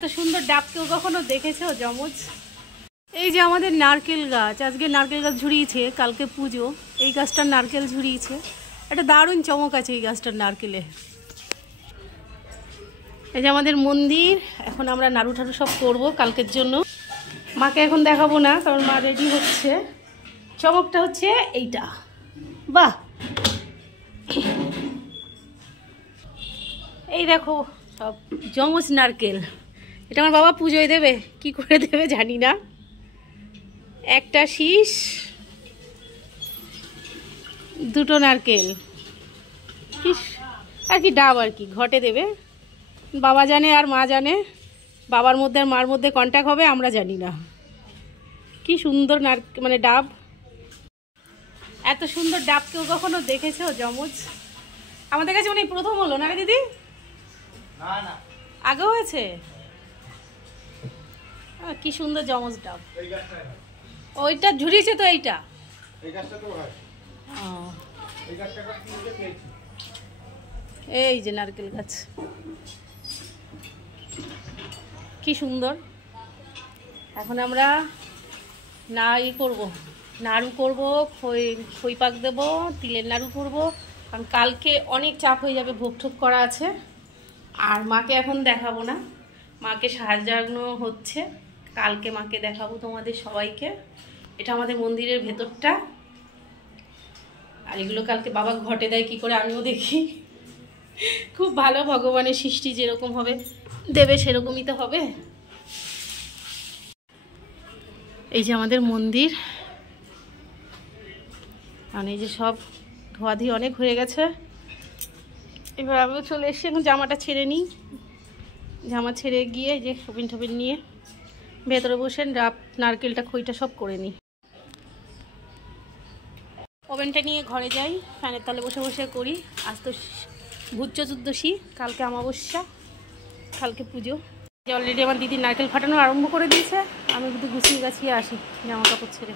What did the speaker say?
এত সুন্দর ডাব কেউ কখনো দেখেছো যমজ? এই যে আমাদের নারকেল গাছ, আজকে নারকেল গাছ ঝুরিয়েছে, কালকে পুজো। এই গাছটার নারকেল ঝুরিয়েছে, একটা দারুণ চমক আছে এই গাছটার নারকেলে। এই যে আমাদের মন্দির, এখন আমরা নাড়ু ঠাড়ু সব করবো কালকের জন্য। মাকে এখন দেখাবো না, কারণ মা রেডি হচ্ছে। চমকটা হচ্ছে এইটা, বাহ! এই দেখো সব যমজ নারকেল। এটা আমার বাবা পুজোয় দেবে, কি করে দেবে জানি না। একটা শীষ, দুটো নারকেল, আর কি ডাব আর কি ঘটে দেবে। বাবা জানে আর মা জানে, বাবার মধ্যে আর মার মধ্যে কন্ট্যাক্ট হবে, আমরা জানি না। কি সুন্দর মানে ডাব। এত সুন্দর ডাব কেউ কখনো দেখেছো যমজ? আমাদের কাছে মানে প্রথম হলো না রে দিদি? না, আগেও হয়েছে। কি সুন্দর যমজ ডাব। ওইটা ঝুরিয়েছে তো, এইটা এই যে নারকেল গাছ, কি সুন্দর। এখন আমরা করবো, নাড়ু করবো, খই পাক দেবো, তিলের নাড়ু করবো। কারণ কালকে অনেক চাপ হয়ে যাবে, ভোগ ঠোক করা আছে। আর মাকে এখন দেখাবো না, মাকে সাজানো হচ্ছে, কালকে মাকে দেখাবো তোমাদের সবাইকে। এটা আমাদের মন্দিরের ভেতরটা। আর এগুলো কালকে বাবা ঘটে দেয় কি করে আমিও দেখি। খুব ভালো, ভগবানের সৃষ্টি যেরকম হবে দেবে সেরকমই তো হবে। এই যে আমাদের মন্দির, মানে এই যে সব ধোয়াধি অনেক হয়ে গেছে। এবার আমিও চলে এসেছি, এখন জামাটা ছেড়ে নিই। জামা ছেড়ে গিয়ে যে ওভেন টোভেন নিয়ে ভেতরে বসে ডাব নারকেলটা খইটা সব করে নিই। ওভেনটা নিয়ে ঘরে যাই, ফ্যানের তলে বসে বসে করি। আজ তো ভূত চতুর্দশী, কালকে অমাবস্যা, কালকে পুজো। অলরেডি আমার দিদি নারকেল ফাটানো আরম্ভ করে দিয়েছে, আমি কিন্তু গুছিয়ে গাছিয়ে আসি জামা কাপড় ছেড়ে।